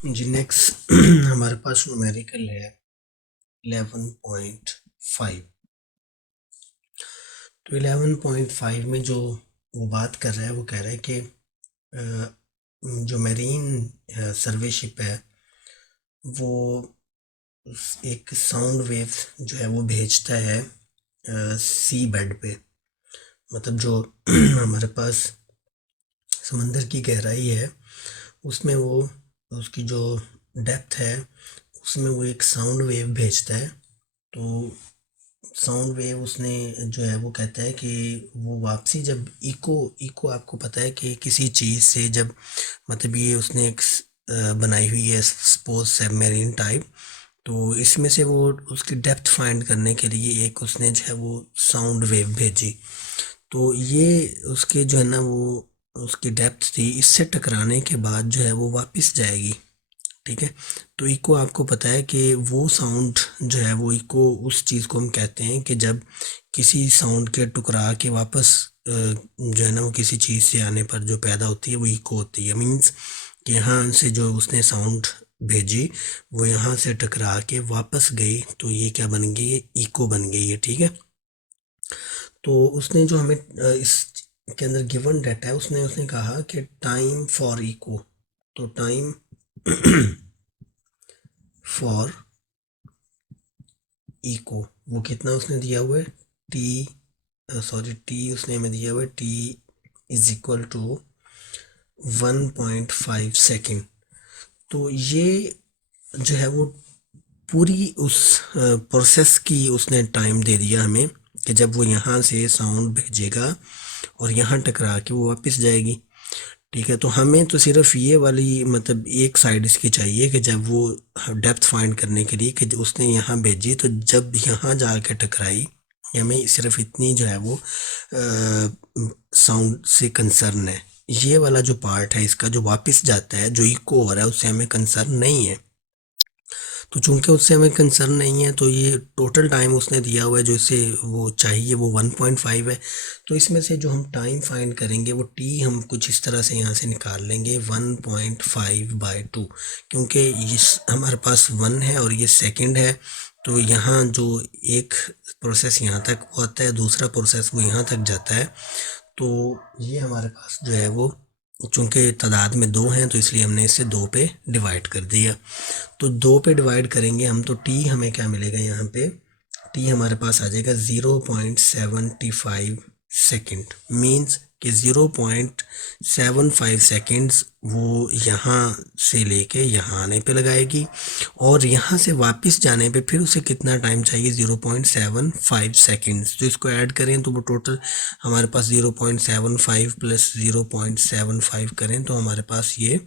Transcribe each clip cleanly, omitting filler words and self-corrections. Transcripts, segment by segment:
जी next हमारे पास numerical है 11.5। तो 11.5 में जो वो बात कर रहा है वो कह रहा है कि जो मेरीन सर्वे शिप है वो एक साउंड वेव जो है वो भेजता है सी बेड पे। मतलब जो हमारे पास समंदर की गहराई है उसमें वो उसकी जो डेप्थ है उसमें वो एक साउंड वेव भेजता है। तो साउंड वेव उसने जो है वो कहता है कि वो वापसी जब इको इको आपको पता है कि किसी चीज़ से जब मतलब ये उसने एक बनाई हुई है सपोज सबमरीन टाइप। तो इसमें से वो उसकी डेप्थ फाइंड करने के लिए एक उसने जो है वो साउंड वेव भेजी। तो ये उसके जो है ना वो उसकी डेप्थ थी, इससे टकराने के बाद जो है वो वापस जाएगी। ठीक है। तो इको आपको पता है कि वो साउंड जो है वो इको उस चीज़ को हम कहते हैं कि जब किसी साउंड के टुकरा के वापस जो है ना वो किसी चीज़ से आने पर जो पैदा होती है वो इको होती है। मीन्स कि यहाँ से जो उसने साउंड भेजी वो यहाँ से टकरा के वापस गई तो ये क्या बन गई, ये इको बन गई है। ठीक है। तो उसने जो हमें इस के अंदर गिवन डाटा है उसने उसने कहा कि टाइम फॉर इको। तो टाइम फॉर इको वो कितना उसने दिया हुआ है, टी टी उसने हमें दिया हुआ है T is equal to 1.5 second. तो ये जो है वो पूरी उस प्रोसेस की उसने टाइम दे दिया हमें कि जब वो यहाँ से साउंड भेजेगा और यहाँ टकरा के वो वापस जाएगी। ठीक है। तो हमें तो सिर्फ ये वाली मतलब एक साइड इसकी चाहिए कि जब वो डेप्थ फाइंड करने के लिए कि उसने यहाँ भेजी तो जब यहाँ जाके टकराई, हमें सिर्फ इतनी जो है वो साउंड से कंसर्न है। ये वाला जो पार्ट है इसका जो वापस जाता है जो इको हो रहा है उससे हमें कंसर्न नहीं है। तो चूंकि उससे हमें कंसर्न नहीं है तो ये टोटल टाइम उसने दिया हुआ है जो इसे वो चाहिए वो 1.5 है। तो इसमें से जो हम टाइम फाइंड करेंगे वो टी हम कुछ इस तरह से यहाँ से निकाल लेंगे 1.5/2। क्योंकि ये हमारे पास 1 है और ये सेकंड है। तो यहाँ जो एक प्रोसेस यहाँ तक वो आता है, दूसरा प्रोसेस वो यहाँ तक जाता है। तो ये हमारे पास जो है वो चूंकि तादाद में 2 हैं तो इसलिए हमने इसे 2 पे डिवाइड कर दिया। तो 2 पे डिवाइड करेंगे हम तो टी हमें क्या मिलेगा यहाँ पे, टी हमारे पास आ जाएगा 0.75 सेकेंड। मीन्स कि 0.75 सेकेंड्स वो यहाँ से लेके यहाँ आने पे लगाएगी और यहाँ से वापस जाने पे फिर उसे कितना टाइम चाहिए 0.75 सेकेंड्स। तो इसको ऐड करें तो वो टोटल हमारे पास 0.75 प्लस 0.75 करें तो हमारे पास ये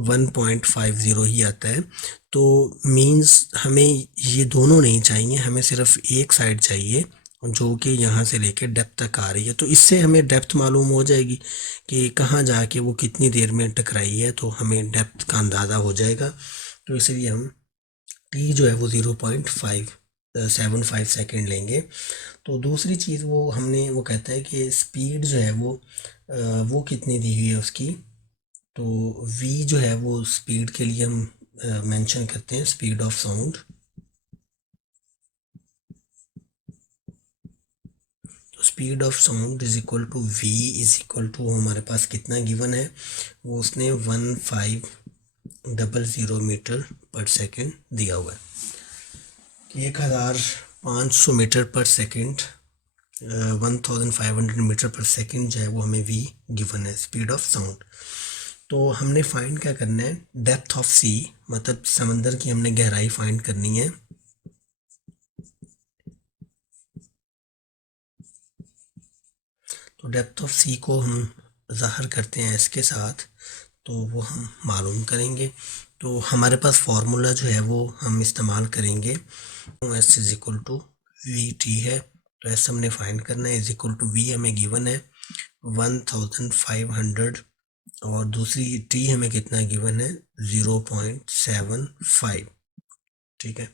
1.50 ही आता है। तो मीन्स हमें ये दोनों नहीं चाहिए, हमें सिर्फ एक साइड चाहिए जो कि यहाँ से लेके डेप्थ तक आ रही है। तो इससे हमें डेप्थ मालूम हो जाएगी कि कहाँ जाके वो कितनी देर में टकराई है, तो हमें डेप्थ का अंदाज़ा हो जाएगा। तो इसलिए हम टी जो है वो 0.575 सेकेंड लेंगे। तो दूसरी चीज़ वो हमने वो कहता है कि स्पीड जो है वो कितनी दी हुई है उसकी। तो v जो है वो स्पीड के लिए हम मेंशन करते हैं स्पीड ऑफ साउंड। तो speed of sound is equal to v is equal to हमारे पास कितना गिवन है, वो उसने 1500 मीटर पर सेकेंड दिया हुआ है कि 1500 मीटर पर सेकेंड 1500 मीटर पर सेकेंड जो है वो हमें v गिवन है स्पीड ऑफ साउंड। तो हमने फाइंड क्या करना है, डेप्थ ऑफ सी मतलब समंदर की हमने गहराई फाइंड करनी है। तो डेप्थ ऑफ सी को हम ज़ाहिर करते हैं इसके साथ, तो वो हम मालूम करेंगे। तो हमारे पास फार्मूला जो है वो हम इस्तेमाल करेंगे, S is equal to V T है। तो एस हमने फाइंड करना है इज इक्वल टू वी हमें गिवन है 1500 और दूसरी टी हमें कितना गिवन है 0.75। ठीक है।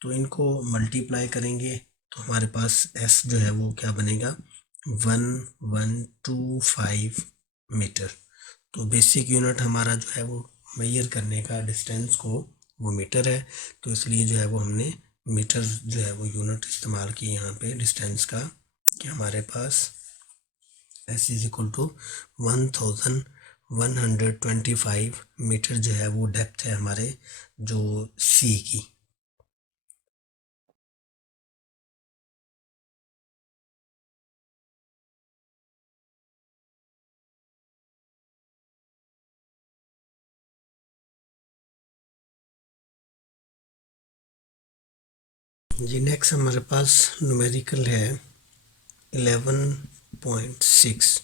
तो इनको मल्टीप्लाई करेंगे तो हमारे पास एस जो है वो क्या बनेगा 1125 मीटर। तो बेसिक यूनिट हमारा जो है वो मेजर करने का डिस्टेंस को वो मीटर है, तो इसलिए जो है वो हमने मीटर जो है वो यूनिट इस्तेमाल की यहाँ पे डिस्टेंस का, कि हमारे पास S is equal to 1125 metre जो है वो डेप्थ है हमारे जो सी की। जी नेक्स्ट हमारे पास न्यूमेरिकल है 11.6।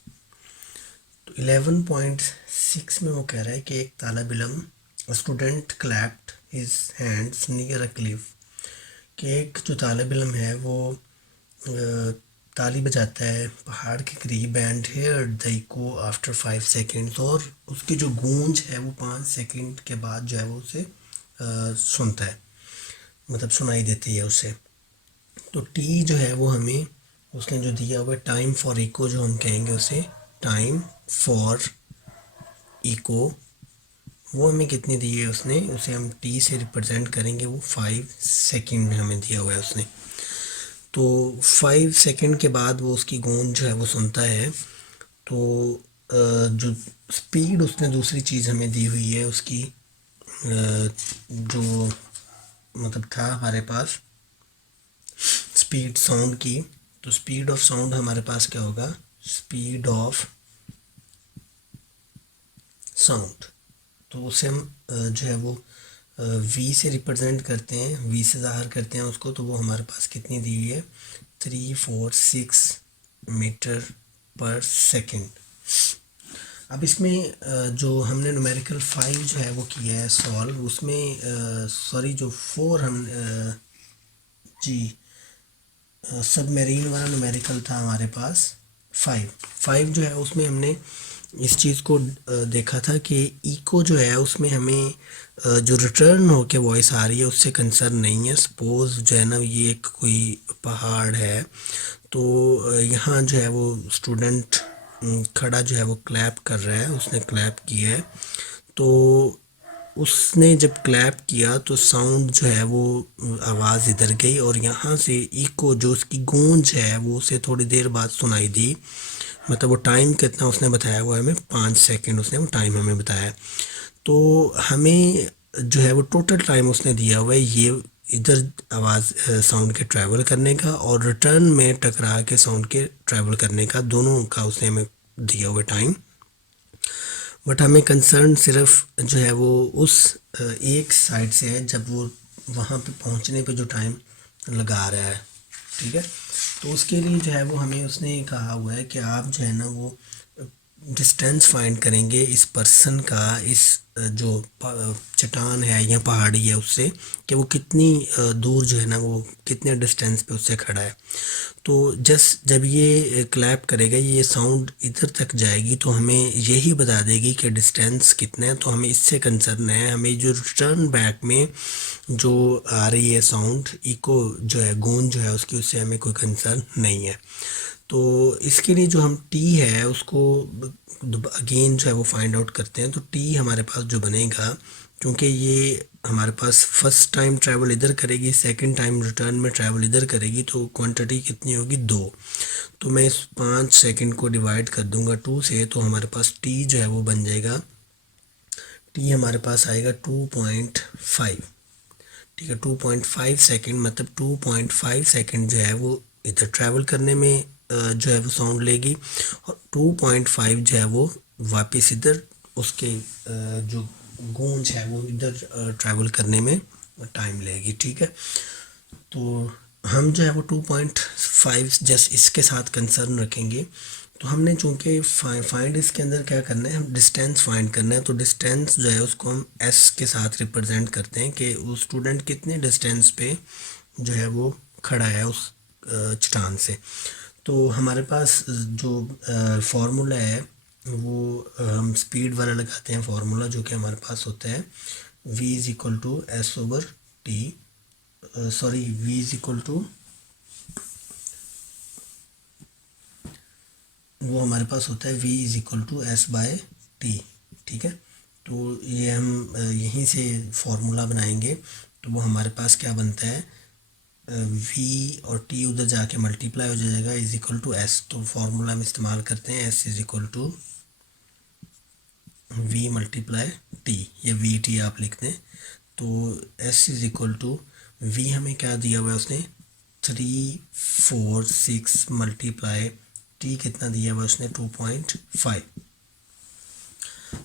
तो 11.6 में वो कह रहा है कि एक तालिब इल्म student clapped his hands near a cliff, कि एक जो तालिब इल्म है वो ताली बजाता है पहाड़ के करीब, and hear the echo after 5 seconds, और उसकी जो गूंज है वो 5 सेकेंड के बाद जो है वो उसे सुनता है, मतलब सुनाई देती है उसे। तो टी जो है वो हमें उसने जो दिया हुआ है टाइम फॉर इको, जो हम कहेंगे उसे टाइम फॉर इको, वो हमें कितनी दी है उसने, उसे हम टी से रिप्रेजेंट करेंगे, वो 5 सेकेंड में हमें दिया हुआ है उसने। तो 5 सेकेंड के बाद वो उसकी गूंज जो है वो सुनता है। तो जो स्पीड उसने दूसरी चीज़ हमें दी हुई है उसकी, जो मतलब था हमारे पास स्पीड साउंड की, तो स्पीड ऑफ साउंड हमारे पास क्या होगा, स्पीड ऑफ साउंड, तो उसे हम जो है वो वी से रिप्रेजेंट करते हैं, वी से ज़ाहिर करते हैं उसको, तो वो हमारे पास कितनी दी हुई है 346 मीटर पर सेकेंड। अब इसमें जो हमने न्यूमेरिकल 5 जो है वो किया है सॉल्व, उसमें सॉरी जो 4 हम जी सबमेरीन वाला न्यूमेरिकल था हमारे पास 5 जो है उसमें हमने इस चीज़ को देखा था कि इको जो है उसमें हमें जो रिटर्न होके वॉइस आ रही है उससे कंसर्न नहीं है। सपोज़ जो है ना ये एक कोई पहाड़ है, तो यहाँ जो है वो स्टूडेंट खड़ा जो है वो क्लैप कर रहा है, उसने क्लैप किया है, तो उसने जब क्लैप किया तो साउंड जो है वो आवाज़ इधर गई, और यहाँ से इको जो उसकी गूंज है वो उसे थोड़ी देर बाद सुनाई दी। मतलब वो टाइम कितना उसने बताया हुआ है हमें 5 सेकेंड, उसने वो टाइम हमें बताया। तो हमें जो है वो टोटल टाइम उसने दिया हुआ है ये इधर आवाज़ साउंड के ट्रैवल करने का, और रिटर्न में टकरा के साउंड के ट्रैवल करने का, दोनों का उसने हमें दिया हुआ टाइम। बट हमें कंसर्न सिर्फ जो है वो उस एक साइड से है, जब वो वहाँ पे पहुँचने पे जो टाइम लगा रहा है, ठीक है। तो उसके लिए जो है वो हमें उसने कहा हुआ है कि आप जो है ना वो डिस्टेंस फाइंड करेंगे इस पर्सन का, इस जो चट्टान है या पहाड़ी है उससे, कि वो कितनी दूर जो है ना वो कितने डिस्टेंस पे उससे खड़ा है। तो जस्ट जब ये क्लैप करेगा ये साउंड इधर तक जाएगी तो हमें यही बता देगी कि डिस्टेंस कितना है, तो हमें इससे कंसर्न है। हमें जो रिटर्न बैक में जो आ रही है साउंड इको जो है गूंज जो है उसकी, उससे हमें कोई कंसर्न नहीं है। तो इसके लिए जो हम टी है उसको अगेन जो है वो फाइंड आउट करते हैं। तो टी हमारे पास जो बनेगा, क्योंकि ये हमारे पास फर्स्ट टाइम ट्रैवल इधर करेगी, सेकंड टाइम रिटर्न में ट्रैवल इधर करेगी, तो क्वांटिटी कितनी होगी 2। तो मैं इस 5 सेकंड को डिवाइड कर दूंगा 2 से, तो हमारे पास टी जो है वो बन जाएगा, टी हमारे पास आएगा 2.5। ठीक है, 2.5 सेकेंड, मतलब 2.5 सेकेंड जो है वो इधर ट्रैवल करने में जो है वो साउंड लेगी, और 2.5 जो है वो वापस इधर उसके जो गूंज है वो इधर ट्रैवल करने में टाइम लेगी। ठीक है, तो हम जो है वो 2.5 जस्ट इसके साथ कंसर्न रखेंगे। तो हमने चूँकि फाइंड इसके अंदर क्या करना है, हम डिस्टेंस फाइंड करना है, तो डिस्टेंस जो है उसको हम एस के साथ रिप्रेजेंट करते हैं कि वो स्टूडेंट कितने डिस्टेंस पे जो है वो खड़ा है उस चट्टान से। तो हमारे पास जो फार्मूला है वो हम स्पीड वाला लगाते हैं फार्मूला, जो कि हमारे पास होता है v is equal to S over T, sorry v is equal to, वो हमारे पास होता है v is equal to S by T. ठीक है, तो ये हम यहीं से फॉर्मूला बनाएंगे, तो वो हमारे पास क्या बनता है, v और t उधर जाके मल्टीप्लाई हो जाएगा इज इक्वल टू s। तो फॉर्मूला हम इस्तेमाल करते हैं, s is equal to v multiply t, या वी टी आप लिख दें। तो s is equal to v हमें क्या दिया हुआ है उसने 346 मल्टीप्लाई t कितना दिया हुआ है उसने 2.5।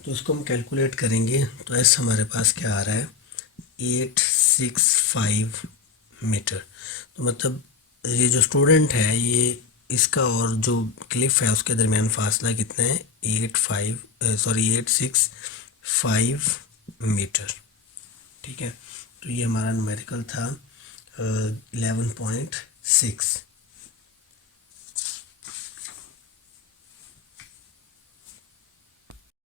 तो उसको हम कैलकुलेट करेंगे तो s हमारे पास क्या आ रहा है 865 मीटर। तो मतलब ये जो स्टूडेंट है ये इसका और जो क्लिफ है उसके दरमियान फासला कितना है 865 मीटर। ठीक है, तो ये हमारा न्यूमेरिकल था 11.6।